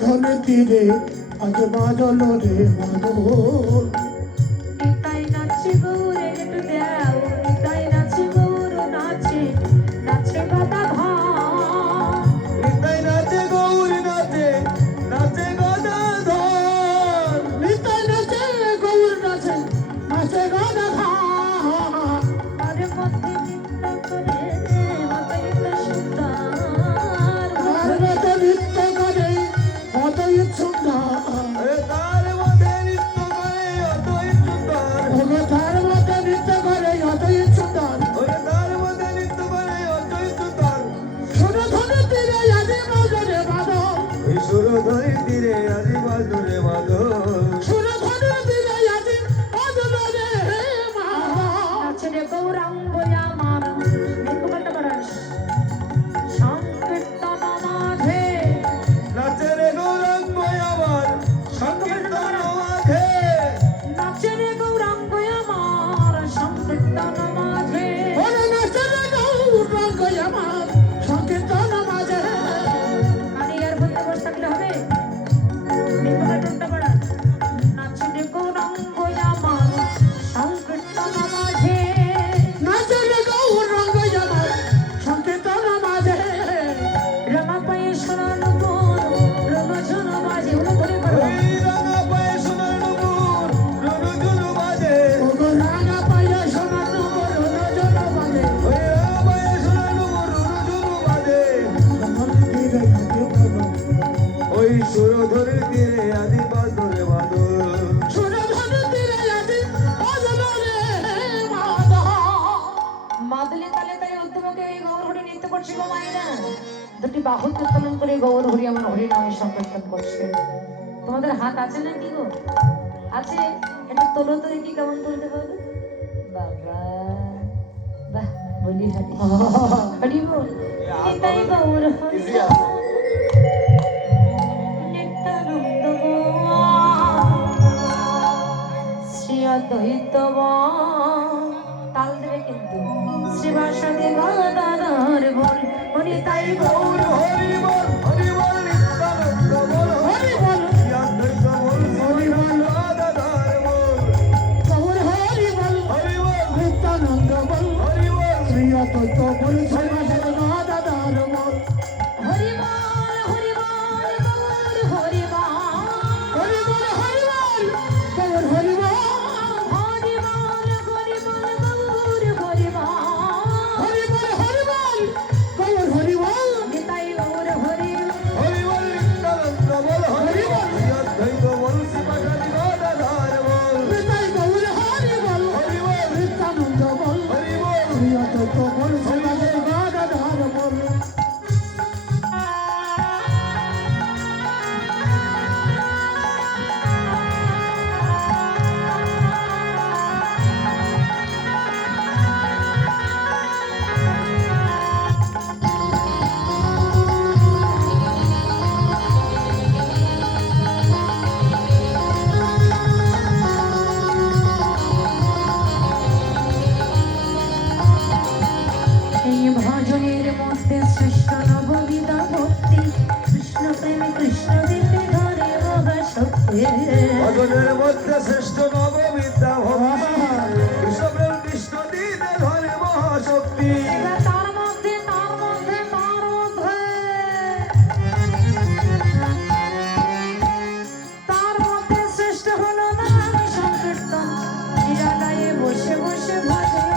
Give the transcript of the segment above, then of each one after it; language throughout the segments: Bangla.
ধনের তীরে আজ বাজলো রে মাধব তাই নাচে গৌরে একটু দেও তাই নাচে গৌর নাচে নাচে গাদা ধান নিতাই নাচে গৌর নাচে নাচে গদা ধন নিতাই নাচে গৌর নাচে নাচে গাদা ধান আরে মধ্যে নৃত্য করে মাতাই তো সুন্দর আর মতো নৃত্য করে কতই সুন্দর তার মধ্যে নৃত্য করে অতই সুন্দর ওগো তার মতো নৃত্য করে কতই সুন্দর তার মধ্যে নৃত্য করে অতই সুন্দর ছোট ধনের তীরে আদি বাজরে মাধব ওই সুরধরি তীরে আজি বাজরে মাধব ছোট ধনের তীরে আদি বাজলো রে মাধব নাচে রে গৌরাঙ্গ আমার নিকুমত বরস সংকীর্তন মাঝে নাচে রে গৌরাঙ্গ আমার সংকীর্তন মাঝে নাচে রে গৌরাঙ্গ আমার সংকীর্তন মাঝে ওরে নাচে রে গৌরাঙ্গ আমার সংকীর্তন মাঝে কানে ইয়ারফোন দিয়ে বসে থাকলে হবে নিকুমত উল্টা পড়া নাচে রে গৌরাঙ্গ আমার সংকীর্তন মাঝে নাচে রে গৌরাঙ্গ আমার সংকীর্তন মাঝে রমা পায়ে সোনার মোর রমঝন মাঝে উলো করে করো ওই রাঙা পায়ে সোনার নুপুর রুনু ঝুনু বাজে ওগো রাঙা পাইয়া সোনার নগর নজন বাজে ওই রাঙা পায়ে সোনার নুপুর রুনু ঝুনু বাজে ধনের তীরে আদি বাজলো ওই সুরধরি তীরে আজি বাজরে মাধব ছোট ধনের তীরে আদি বাজলো রে মাধব মাদলে তালে তালে উদ্যমকে এই গৌর হরি নৃত্য করছে গো মায়েরা দুটি বাহু উত্তোলন করে গৌর হরি আমার হরি নামে সংকীর্তন করছে তোমাদের হাত আছে না কি গো আছে এটা তোলো তো দেখি কেমন তুলতে পারবে বাবা বাহ বলি হরি হরি বল নিতাই গৌর হরি নিত্যানন্দ শ্রী অদ্বৈত তাল দেবে কিন্তু শ্রীবাসদে গদাধর বল হরি তাই গৌর হরি বল নিত্যানন্দ বল হরি বল অদ্বৈত বল হরি বল গদাধর বল গৌর হরি বল হরি বল নিত্যানন্দ বল হরি বল শ্রী অদ্বৈত বল শ্রীবাসের গদাধর বল হরি বল হরি বল গৌর হরি বল হরি বল হরি বল গৌর হরি বল হরি বল গৌর হরি বল হরি বল হরি বল গৌর হরি বল নিতাই গৌর হরি হরি বল নিত্যানন্দ বল হরি বল অদ্বৈত বল শিবাসাদি গদাধর বল নিতাই গৌর হরি বল হরি বল নিত্যানন্দ বল হরি বল শ্রী অদ্বৈত বল শ্রীবাসের গদাধর বল এই ভজনের মধ্যে শ্রেষ্ঠ নববিধা ভক্তি কৃষ্ণ প্রেমে কৃষ্ণ দিতে ধরে মহাশক্তি ভজনের মধ্যে শ্রেষ্ঠ নববিদ্যা ভক্তি কৃষ্ণপ্রেম কৃষ্ণ দিতে ধরে মহাশক্তি তার মধ্যে তার মধ্যে তার মধ্যে তার মধ্যে শ্রেষ্ঠ হলো নাম সংকীর্তন নিরালয়ে বসে বসে ভজন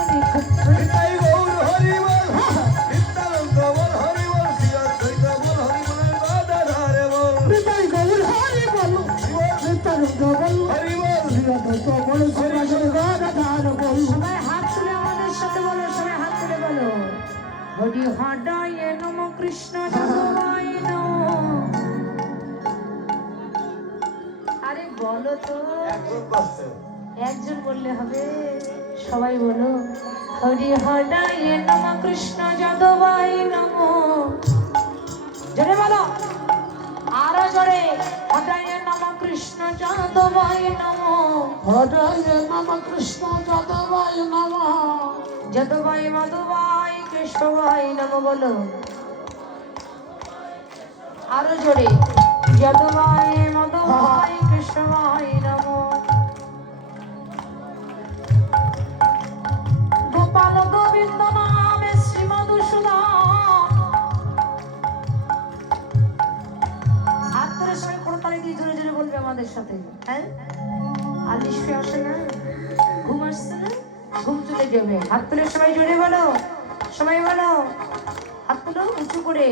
নিতাই গৌর হরি বল নিত্যানন্দ বল হরি বল শ্রী অদ্বৈত বল হরি বল গদাধর বল নিতাই গৌর হরি বল নিত্যানন্দ বল হরি বল শ্রী অদ্বৈত বল শ্রীবাসের গদাধর বল সবাই হাত তুলে আমাদের সাথে বলো সবাই হাত তুলে বলো হরি হৃদয়ে নম কৃষ্ণ জগবায় নম আরে বলো তো একজন বললে হবে সবাই বলো হরি হৃদয়ে নম কৃষ্ণ জগবায় নম জোরে বলো আরো জোরে হৃদয়ে নম কৃষ্ণ জগবায় নম হরে নম কৃষ্ণ যাদবায় নম যদুভাই মধুভাই কৃষ্ণভাই নম বলো আরো জোরে যদুভাই মধুভাই কৃষ্ণভাই নম গোপাল গোবিন্দ নামে শ্রী মধুসূদন হাতের সঙ্গে করতালি দিয়ে জোরে জোরে বলবে আমাদের সাথে হ্যাঁ আলিশ আসে না ঘুম আসছে না ঘুম চলে যাবে হাত তুলে সবাই জোরে বলো সবাই বলো হাত তুলো উঁচু করে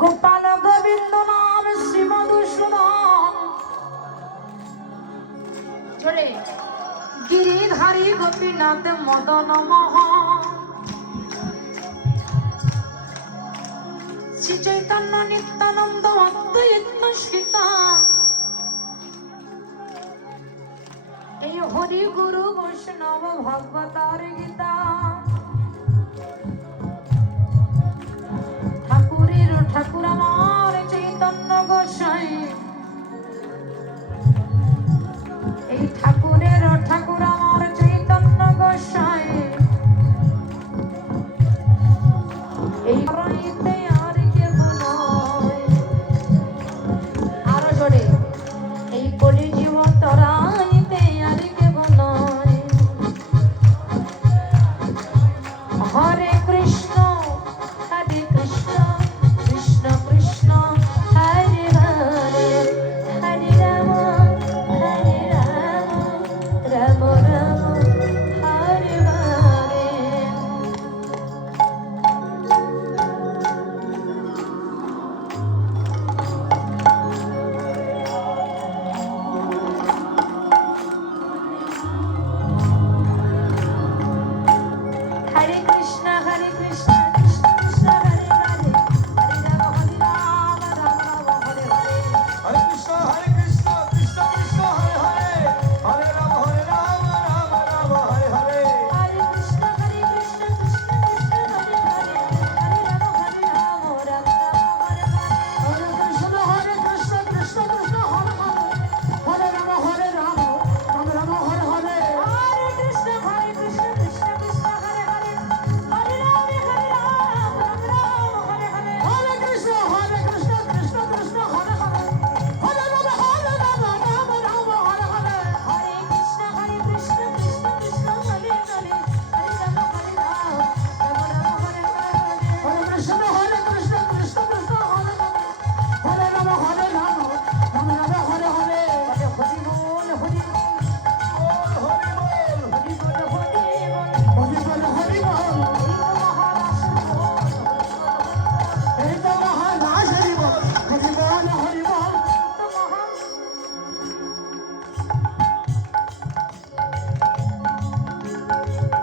গোপাল গোবিন্দ নাম শ্রী মধুসূদন জোরে গিরিধারী গোপীনাথ মদন মোহন শ্রী চৈতন্য নিত্যানন্দ অদ্বৈত সীতা এই হরি গুরু বৈষ্ণব ভগবতার গীতা ঠাকুরের ঠাকুর আমার চৈতন্য গোসাই এই ঠাকুরের ঠাকুর আমার চৈতন্য গোসাই এই রইতে আর কে নয় আরো জোরে এই কলি জীব তরাইতে আর কে নয় হরে কৃষ্ণ কৃষ্ণ কৃষ্ণ হরে হরে হরে রাম রাম রাম হরে হরে হরে কৃষ্ণ কৃষ্ণ কৃষ্ণ হরে হরে হরে রাম রাম রাম হরে হরে হরে কৃষ্ণ কৃষ্ণ কৃষ্ণ হরে হরে হরে রাম রাম রাম হরে হরে হরে কৃষ্ণ কৃষ্ণ কৃষ্ণ হরে হরে হরে রাম রাম রাম হরে হরে হরে কৃষ্ণ কৃষ্ণ কৃষ্ণ হরে হরে হরে রাম হরে রাম রাম রাম হরে হরে হরে কৃষ্ণ কৃষ্ণ কৃষ্ণ হরে হরে হরে রাম রাম রাম হরে হরে হরে কৃষ্ণ কৃষ্ণ কৃষ্ণ হরে হরে হরে রাম রাম রাম রাম হরে হরে হরে কৃষ্ণ কৃষ্ণ কৃষ্ণ হরে হরে হরে রাম রাম হরে হরে হরে কৃষ্ণ কৃষ্ণ কৃষ্ণ হরে হরে রাম হরে রাম রাম রাম হরে হরে হরে হরি বল হরি বল হরি বল হরি বল হরি বল হরি বল হরি বল এই তো মহারাজ এই তো মহারাজ হরি বল হরি বল হরি বল তো মহা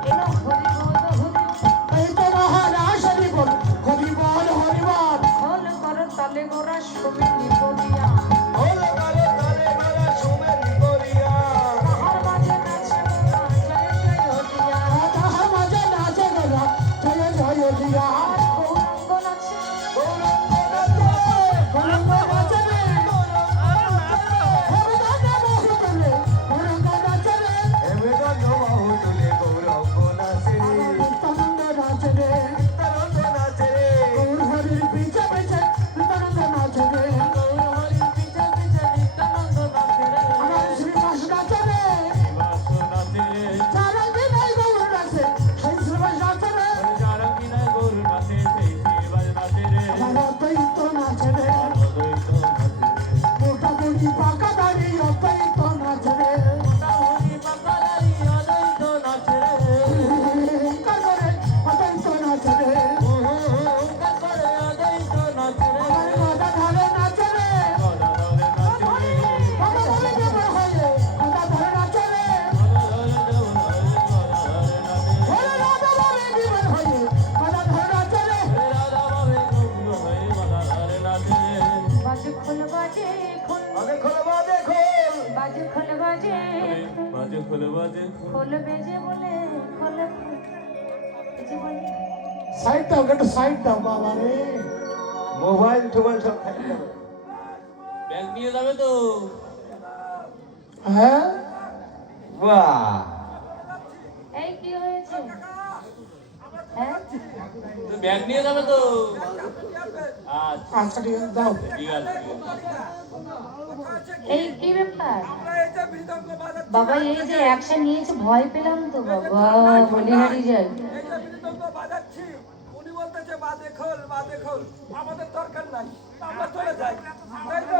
এলো হরি বল হরি এই তো মহারাজ হরি বল হরি বল হরি বল হল কর তালে গোরা সমিতি বলিয়া হরে কালে কালে কালে সুমেরি করিয়া তাহার মাঝে নাচে গোরা জয় জয় হরিয়া তাহার মাঝে নাচে গেলা জয় জয় দিয়া আর গৌরাঙ্গ নাচে গৌরাঙ্গ নাচে গৌরাঙ্গ নাচে রে হরিদাস বাহু তোলে গৌরাঙ্গ নাচে রে হেমেদান্ত বাহু তুলে গৌরাঙ্গ নাচে নিত্যানন্দ নাচে রে নিত্যানন্দ নাচে গৌর হরির পিছে পিছে নিত্যানন্দ নাচে রে গৌর হরি পিছে পিছে নিত্যানন্দ নাচে আমার শ্রীবাস নাচে রে বাস নাচে সারাঙ্গি নাই গৌর নাচে সেই শ্রীবাস নাচে রে জারঙ্গি নাই গৌর নাচে সেই শিবাজ নাচে আমার অদ্বৈত নাচে রে অদ্বৈত নাচে মোটা মুড়ি পাকা দাড়ি অদ্বৈত নাচে রে হরি বাকারি অদ্বৈত নাচে ওঙ্কার করে অদ্বৈত নাচে রে ওঙ্কার করে অদ্বৈত নাচে আমার গদা ধরে নাচে রে গদা ধরে নাচে গদা ধরে দেবে হয়ে গদা ধরে নাচে রে ওরে রাধা বলে জীবন হয়ে গদা ধরে নাচে রে বাজে খোল বাজে খোল বাজে খোল বাজে খোল বেজে বলে খোল বেজে বলে সাইড দাও একটু সাইড দাও বাবা রে মোবাইল টোবাইল সব খাই যাবে ব্যাগ নিয়ে যাবে তো হ্যাঁ বাহ এই কি হয়েছে ব্যাগ নিয়ে যাবে তো আচ্ছা আচ্ছা ঠিক আছে দাও ঠিক আছে এই কি ব্যাপার বাবা? এই যে অ্যাকশন নিয়েছে, ভয় পেলাম তো বাবা, মনে হারিয়ে যায়। বাজাচ্ছি উনি বলতেছে বাজে খোল আমাদের দরকার নাই আমরা চলে যাই তাই তো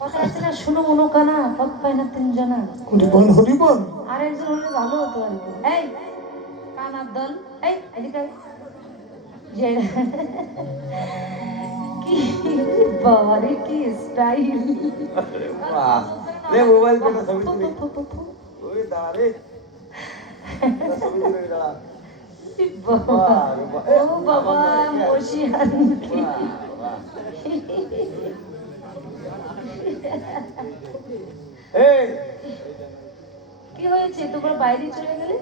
কথা আছে না, শুনো মনো কানা পথ পায় না তিনজনা, হরি বল আর একজন হলে ভালো হতো আর কি। এই কানার দল, এই এদিকে আয়। যে কি বাবা রে, কি স্টাইল! রে মোবাইল पे ছবি তুলি ওই দাঁড়া রে ছবি তুলে দাঁড়া ও বাবা মশিয়ান এই কি হয়েছে? তোমরা বাইরে চলে গেলে?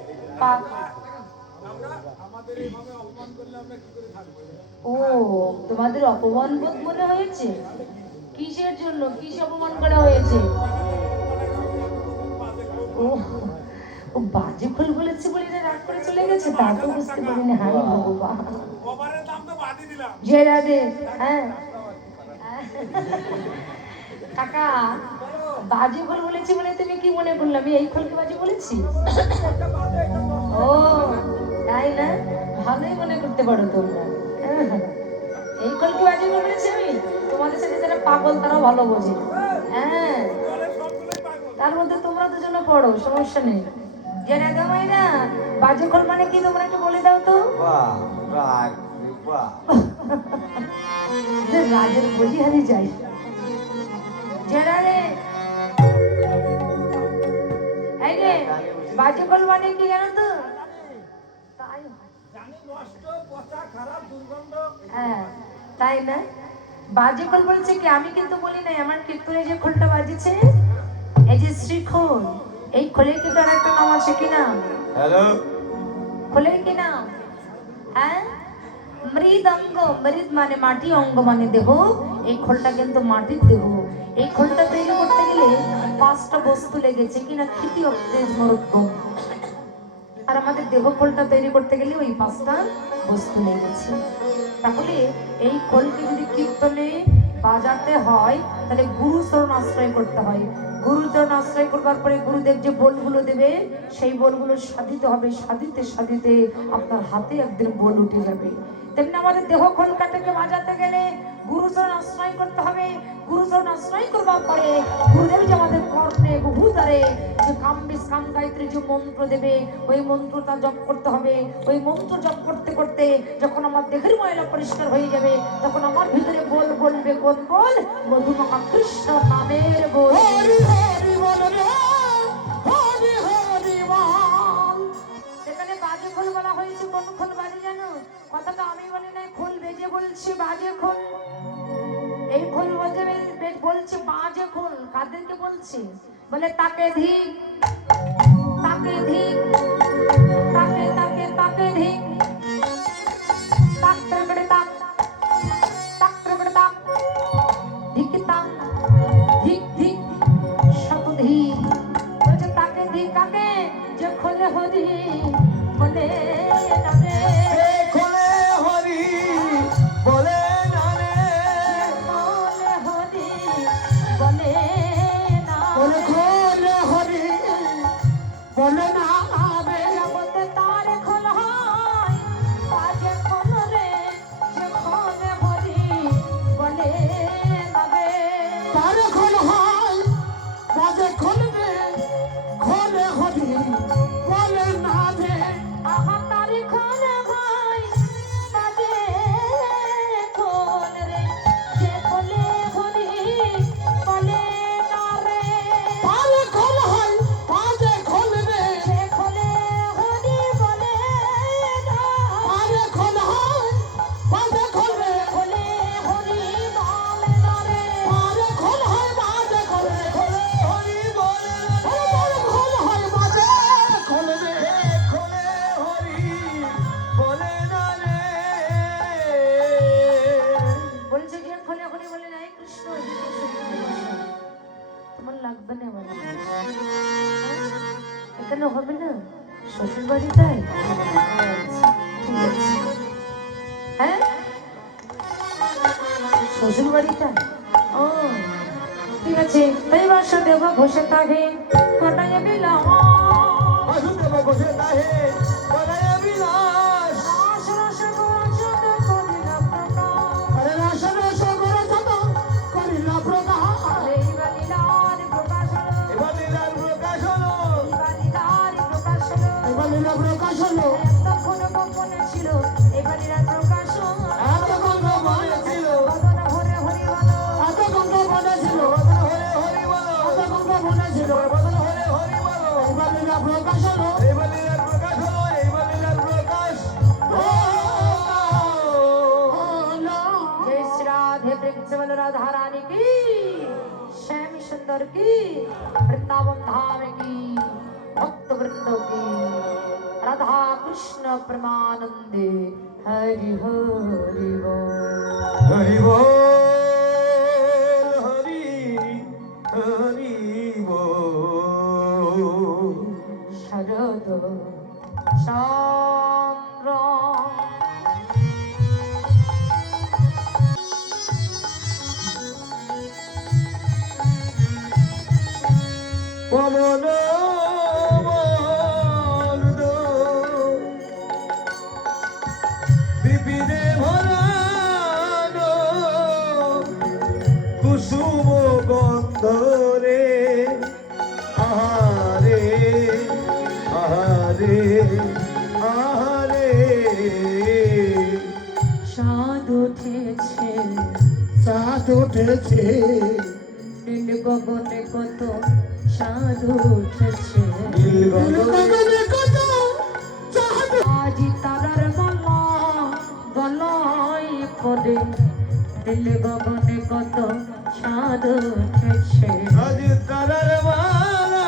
ও, তোমাদের অপমান বোধ মনে হয়েছে? কিসের জন্য? কিস অপমান করা হয়েছে? ও ও বাজে খোল বলেছে বলে এরা রাগ করে চলে গেছে, তা তো বুঝতে পারিনি। হাই ভগবান, জয় রাধে। হ্যাঁ কাকা, বাজে খোল বলেছি বলে তুমি কি মনে করলে আমি এই খোলকে বাজে বলেছি? ও তাই না? ভালোই মনে করতে পারো তোমরা। এই খোলকে বাজে বলেছি আমি? তোমাদের সাথে যারা পাগল তারা ভালো বোঝে। হ্যাঁ, তার মধ্যে তোমরা দুজনে পড়ো, সমস্যা নেই। জেনে দাও মাইনা, বাজে খোল মানে কি তোমরা একটু বলে দাও তো। বাহ রাগ বাহ রাগের বলি হারি যাই। জেরা রে, এই রে, বাজে খোল মানে কি জানো তো? তাই জানি নষ্ট পচা খারাপ দুর্গন্ধ হ্যাঁ, তাই না? বাজে খোল বলছে কি? আমি কিন্তু বলি নাই। আমার কীর্তনে যে খোলটা বাজেছে, এই যে শ্রীখোল, এই খোলের কিন্তু আর একটা নাম আছে কি নাম? হ্যালো খোলের কি নাম? হ্যাঁ, মৃদঙ্গ। মৃদ মানে মাটি, অঙ্গ মানে দেহ। এই খোলটা কিন্তু মাটির দেহ। এই খোলটা তৈরি করতে গেলে 5টা বস্তু লেগেছে কিনা, ক্ষিতি অর্থেজ মরুদ্গম। আর আমাদের দেহ খোলটা তৈরি করতে গেলে ওই 5টা বস্তু লেগেছে। তাহলে এই খোলকে যদি কীর্তনে বাজাতে হয় তাহলে গুরুচরণ আশ্রয় করতে হয়। গুরুচরণ আশ্রয় করবার পরে গুরুদেব যে বোলগুলো দেবে সেই বোলগুলো সাধিতে হবে। সাধিতে সাধিতে আপনার হাতে একদিন বোল উঠে যাবে। তেমনি আমাদের দেহ খোলকাটাকে বাজাতে গেলে গুরুচরণ আশ্রয় করতে হবে। গুরুচরণ আশ্রয় করবার পরে গুরুদেব যে আমাদের কর্ণে বহুদারে যে কাম বিস্কাম গায়ত্রী যে মন্ত্র দেবে, ওই মন্ত্রটা জপ করতে হবে। ওই মন্ত্র জপ করতে করতে যখন আমার দেহের ময়লা পরিষ্কার হয়ে যাবে, তখন আমার ভিতরে বল বলবে। কোন বল? মধুমাখা কৃষ্ণ নামের বল। হরি হরি বল রে হরি হরি বল। সেখানে বাজে খোল বলা হয়েছে। কোন খোল বাজে জানো? কথাটা আমি বলি নাই, খোল বেজে বলছি বাজে খোল। এই খোল বলছে বাজে খোল। কাদেরকে বলছে? বলে তাকে ধিক, তাকে ধিক, তাকে তাকে তাকে ধিক, তাক ত্রকড়ে তাক, তাক ত্রকড়ে তাক, ধিক তাক, ধিক ধিক শত ধিক। বলছে তাকে ধিক কাকে? যে খোলে হরি খোলে নামে, খোলে হরি বলে নারে খোলে হরি বলে না, বলে খোলে হরি বলে না আবে জগতে তার খোল হয় বাজে খোল রে, যে খোলে হরি বলে নাবে। তার খোল হয় বাজে খোলবে খোলে হরি বলে না দে আহা তার খোল হয় বাজে খোল রে, যে খোলে হরি বলে না রে। তার খোল হয় বাজে খোলবে যে খোলে হরি বলে না, তার খোল হয় বাজে খোলবে খোলে হরি বলে না রে। তার খোল হয় বাজে খোলবে হরি বলে তার খোল হয় বাজে খোলবে খোলে হরি বলে নারে বলছে যে খোলে হরি বলে নাই কৃষ্ণ, এদিকে এসো, এদিকে বসো। তোমার লাগবে না আমার। এখানে হবে না, শ্বশুর বাড়ি তাই? আচ্ছা, ঠিক আছে। শ্বশুর বাড়িটা ও ঠিক আছে তাই বাসুদেব ঘোষে তাহে কাটাইয়া বিলাম বাসুদেব ঘোষে তাহে বলায় বিলাস রস রস গোচন করিলা প্রকাশ আরে রস রস গর যত করিলা প্রকাশ এইবার লীলার প্রকাশ হলো এবার লীলার প্রকাশ হলো এইবার লীলার প্রকাশ হলো এবার লীলা প্রকাশ হলো এতক্ষণ গোপনে ছিল এইবার লীলার প্রকাশ হলো এত গন্ধ মনে ছিল বদন ভরে হরি বলো এত গন্ধ মনে ছিল বদন হরে হরি বলো এত গন্ধ মনে ছিল বদন হরে হরি বলো এবার লীলা প্রকাশ হলো এবার লীলার প্রকাশ হলো এবার লীলার প্রকাশ হলো जय श्री राधे वृक्षवल राधा रानी की श्याम सुंदर की वृंदावन धाम की भक्त वृंदों की राधा कृष्ण परमानंदे हरि हरि बोल হরি বল হরি হরি বল शरद चंद्र পবন মন্দ বিপিনে ভরানো কুসুম গন্ধ রে আহারে আহারে আহারে চাঁদ উঠেছে চাঁদ উঠেছে নীল গগনে কত চাঁদ উঠেছে নীল গগনে গগনে কত চাঁদ আজি তারার মালা গলায় পরে নীল গগনে কত চাঁদ উঠেছে আজ তারার মালা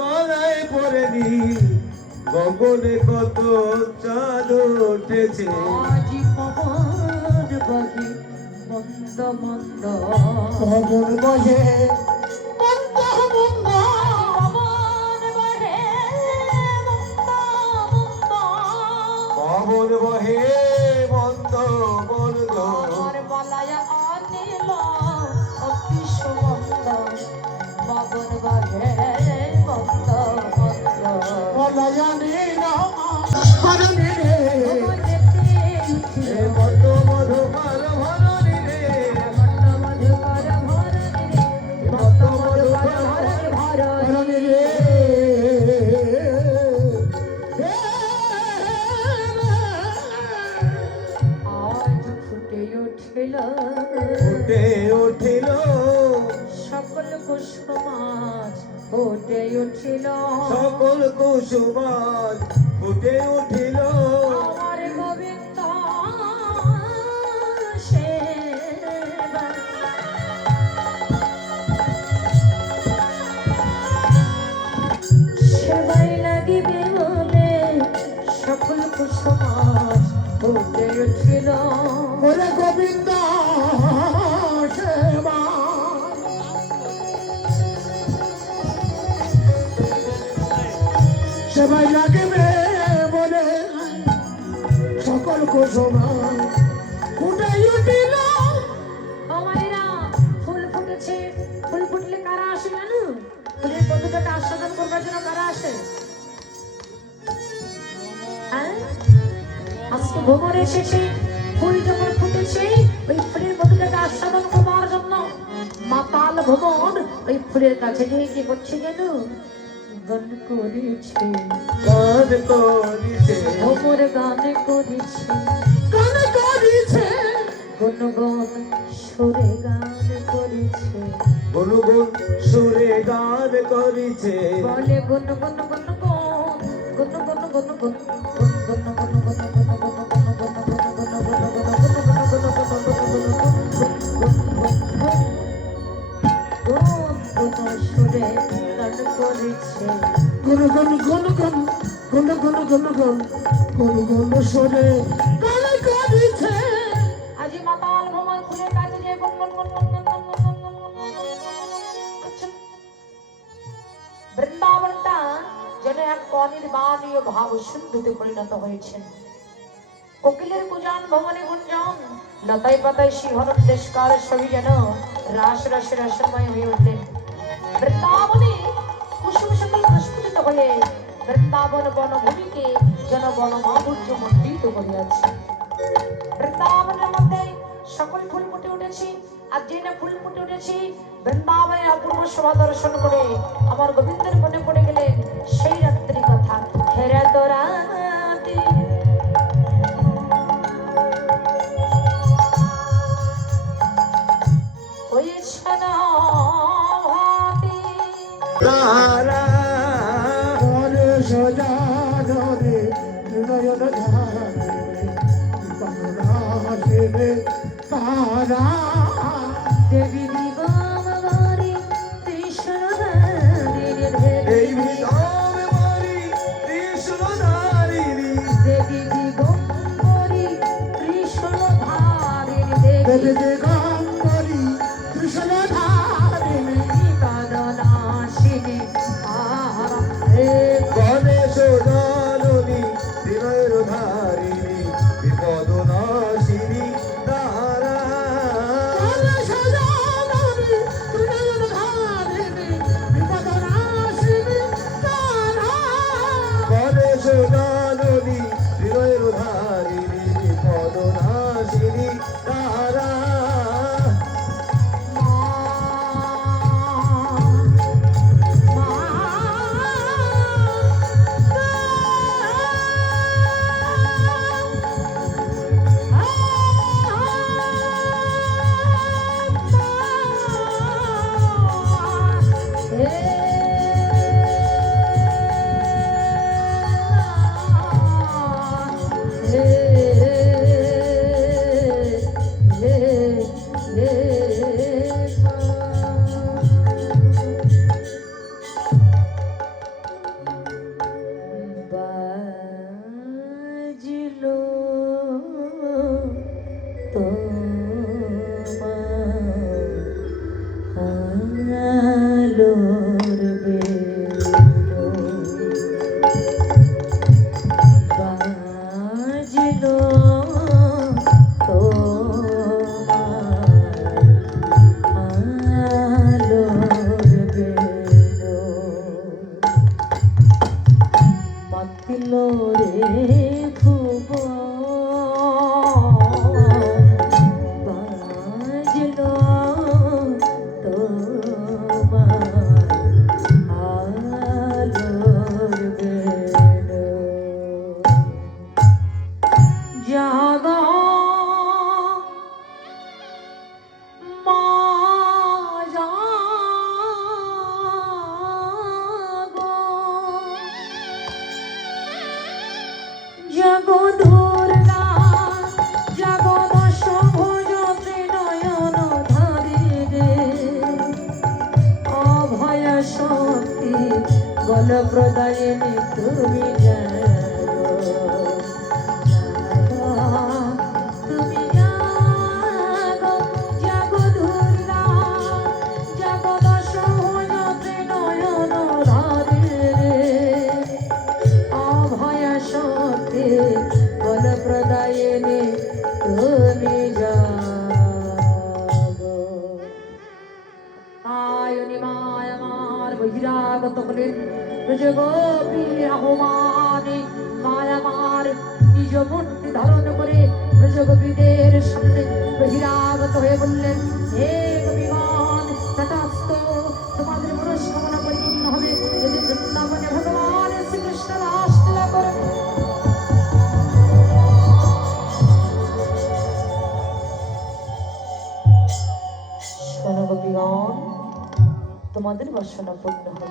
গলায় পরে নি গগনে কত চাঁদ উঠেছে আজি পবন বহে মন্দ মন্দ পবন বহে মন্দ মন্দ পবন বহে মন্দ মন্দ পবন বহে মন্দ মন্দ আমার বলায়া আনিল অতি সুমন্দ পবন বহে মন্দ মন্দ বলা জানি না হরণে রে আমার দেখতে উঠিল এ মন্দ মধুকর ভরণী রে মন্দ মধুকর ভরণী রে মন্দ মধুকর ভরণী ভরণী হরণে রে আজ ফুটে উঠিল ফুটে উঠিল সকল পুষ্পমাজ ফুটে উঠিল সকল কুসুমাজ ফুটে উঠিল আমার গোবিন্দ সেবা সেবাই লাগিবে বলে সকল কুসুমাজ ফুটে উঠিল ওরে গোবিন্দ সেবা সেবাই লাগবে বলে সকল কুসুমা ফুটে উঠিল আমারিরা ফুল ফুটেছে ফুল ফুটলে কারা আসে জানো ফুলের বন্ধুটাকে আস্বাদন করবার জন্য কারা আসে হ্যাঁ? আজকে ভ্রমণ এসেছে ফুল যখন ফুটেছে ওই ফুলের বন্ধুটাকে আস্বাদন করবার জন্য মাতাল ভ্রমণ ওই ফুলের কাছে গিয়ে কি করছে জানো গান করেছে গান করিছে ভ্রমর গান করেছে গান করিছে গুনগুন সুরে গান করেছে গুনগুন সুরে গান করিছে বলে গুন গুন গুন গুন গুন গুন গুন গুন গুন গুন সুরে গান করেছে গুন গুন গুন গুন গুন গুন গুন গুন গুন গুন সরে গান করিছে আজি মাতাল ভ্রমণ ফুলের কাছে যে গুন গুন গুন গুন গুন গুন গুন গুন গুন করছেন। বৃন্দাবনটা যেন এক অনির্বাণীয় ভাব সিন্ধুতে পরিণত হয়েছে কোকিলের কুজান ভবনে গুঞ্জন, লতায় পাতায় শিহরণ দেশকাল সবই যেন রাস রসে রসময় হয়ে উঠলেন। বৃন্দাবনে কুসুম সকল প্রস্ফুটিত হয়ে বৃন্দাবন বনভূমিকে যেন বনমাধুর্য মণ্ডিত করিয়াছে। বৃন্দাবনের মধ্যে সকল ফুল ফুটে উঠেছে, আর যে না ফুল ফুটে উঠেছে বৃন্দাবনের অপূর্ব শোভা দর্শন করে আমার গোবিন্দের মনে পড়ে গেলেন সেই রাত্রি কথা। হেরা তোরা তারা করে সজানরে নয়ন ধারে বাংলাদেশে তারা দেবী দিগম্বরী কৃষ্ণধারিণী এই বিধামে মারি কৃষ্ণধারিণী দেবী দিগম্বরী কৃষ্ণধারিণী দেবী দেবী দিগম্বরী কৃষ্ণধারিণী কাদনাশিনী হে গণেশ দাননী বিনয়ের ধারিণী বিপদ নাশিনী তারা করে সজানরে নয়ন ধারে বিপদনাশিনী তারা গণেশ দাননী বিনয়ের ধারিণী বিপদ নাশিনী তারা বাজলো আলোর বেলো বাজলো আলোর বেলো মাতিল রে বাজলো তোমার আলোর বেলো জাগো মা জাগো জাগো দুর্গা জাগো দশভুজ ত্রিনয়ন ধারিণী অভয় শক্তি বল প্রদায়িনী তুমি জাগো তুমি জাগো জাগো দুর্গা জাগো দশভুজ ত্রিনয়ন ধারিণী অভয় শক্তি বল প্রদায়িনী তুমি জাগো। আয়নি মায় আমার বহিরাগত হলেন ব্রজগোপী আহ্বানে মায় আমার নিজ মূর্তি ধারণ করে ব্রজগোপীদের সামনে বহিরাগত হয়ে বললেন, হে গোপীগণ তথাস্তু, তোমাদের মনস্কামনা পরিপূর্ণ হবে যদি বৃন্দাবনে ভগবান শ্রীকৃষ্ণ রাসলীলা করেন। শোনো গোপীগণ, তোমাদের বাসনা পূর্ণ হবে।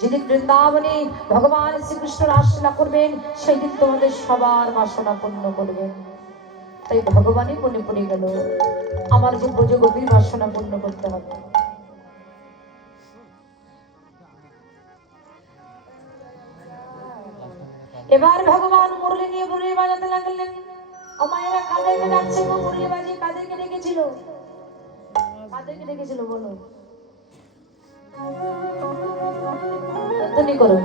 যেদিন বৃন্দাবনে ভগবান শ্রীকৃষ্ণ রাসলীলা করবেন সেই দিন তোমাদের সবার বাসনা পূর্ণ করবেন। তাই ভগবানই মনে পড়ে গেল আমার যে ব্রজগোপীর বাসনা পূর্ণ করতে হবে। এবার ভগবান মুরলি নিয়ে মুরলি বাজাতে লাগলেন। আমায়েরা কাদেরকে ডাকছে গো? মুরলি বাজিয়ে কাদেরকে ডেকেছিল? কাদেরকে ডেকেছিল বলো? করো।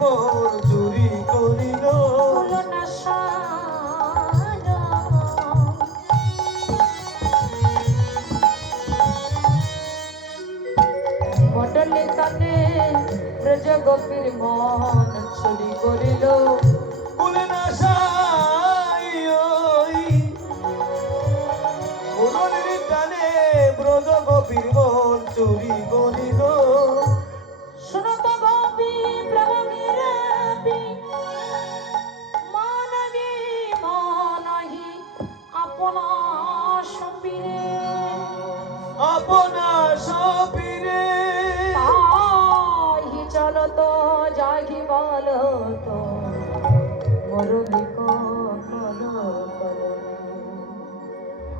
মোর চুরি করিল হলো না সাজ। বদলে তালে ব্রজ গোপীর মন চুরি করিল। কুলে না সাই ওই পুরনের টানে ব্রজ গোপীর মন চুরি করিল শুনত গোপী প্রেমের রাবি, মানবী মানহি আপনা সপিরে। আপনা সপিরে তাহি চলত জাগি বলত মরুলি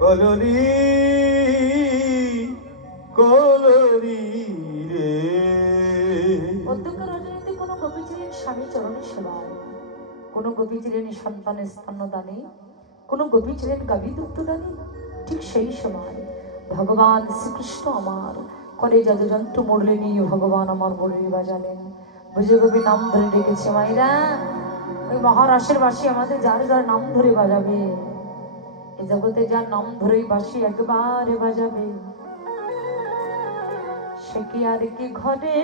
কলরি কলরি রে অধ্যক্ষ রজনীতে কোনো গোপী ছিলেন স্বামী চরণের সেবায়, কোনো গোপী ছিলেন সন্তানের স্তন্যদানে, কোনো গোপী ছিলেন গাভী দুগ্ধদানে। ঠিক সেই সময় ভগবান শ্রীকৃষ্ণ আমার করে যদুযন্ত্র মুরলি নিয়ে ভগবান আমার মুরলি বাজালেন। বুঝে গোপী নাম ধরে ডেকেছে মাইরা, ওই মহারাশের বাসী আমাদের যার যার নাম ধরে বাজাবে, এ জগতে যার নাম ধরেই বাসী একবারে বাজাবে, সে কি আর কি ঘরে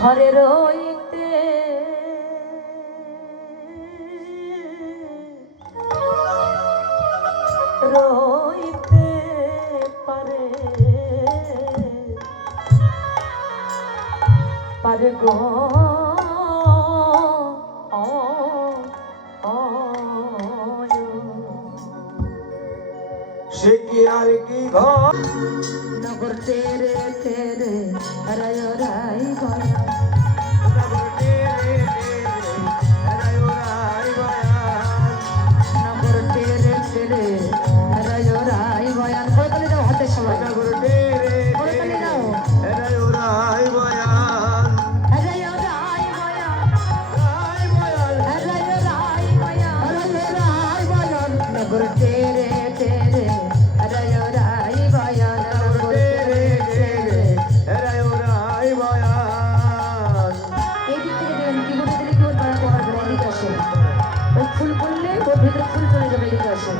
ঘরে রইতে রইতে পারে পারে গো সে কি আর কি ঘর নগর তেরে তেরে রায় রাই গয়া নগর তেরে তেরে রায় রাই গয়া। করে দাও হাতে সবাই, করে দাও রায় রাই গয়া রায় রাই গয়া নগর তেরে তেরে রায় রাই গয়া নগর তেরে তেরে। এই দিক থেকে দেখেন কি করে দিলে কি ওর পাড়া পড়ার ঘরে এদিকে আসে, ওই ফুল করলে ওর ভিতরে ফুল চলে যাবে, এদিকে আসে।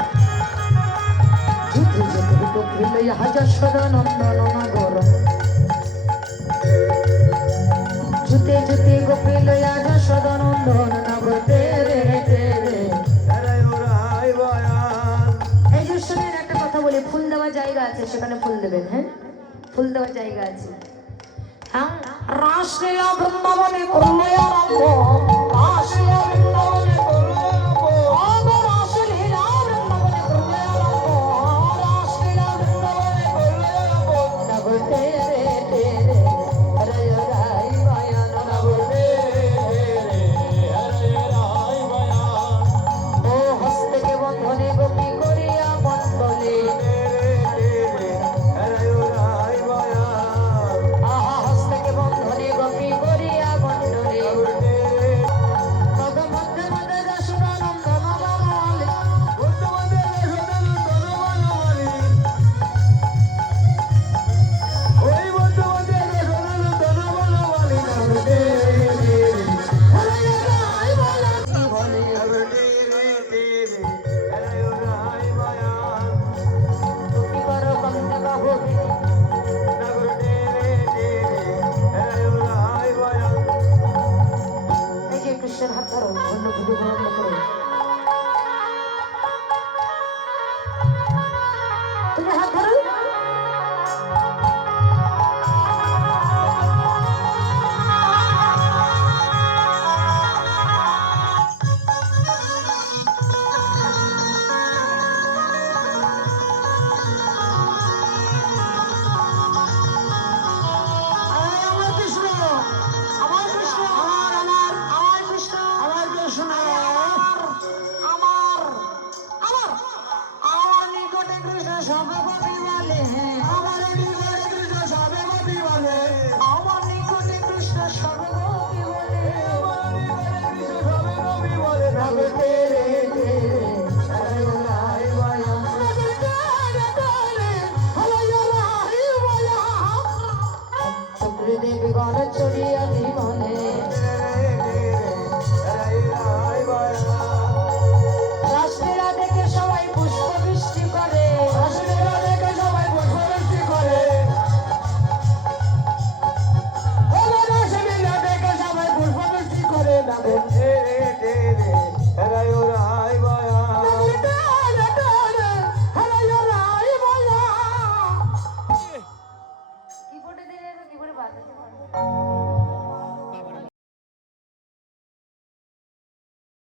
যুদ্ধে যেতে গোপিল হাজার সদা নন্দন নগর, জুতে জুতে গোপিল হাজার সদা নন্দন নগর তেরে তেরে। এই যে শুনেন একটা কথা বলি, ফুল দেওয়ার জায়গা আছে সেখানে ফুল দেবেন, হ্যাঁ ফুল দেওয়ার জায়গা আছে। হ্যাঁ রাসলীলা বৃন্দাবনে করলো আরম্ভ, রাসলীলা বৃন্দাবনে করলো আরম্ভ, রাসলীলা বৃন্দাবনে করলো আরম্ভ, রাসলীলা বৃন্দাবনে করলো আরম্ভ। নগর তেরে তেরে রায় রাই গয়া নগর তেরে তেরে রায় রাই গয়া। ও হস্তকে বন্ধনে গোপী করিয়া মণ্ডলে, আহা হস্তকে বন্ধনে গোপী করিয়া মণ্ডলে। ভগবান বাজাতে পারো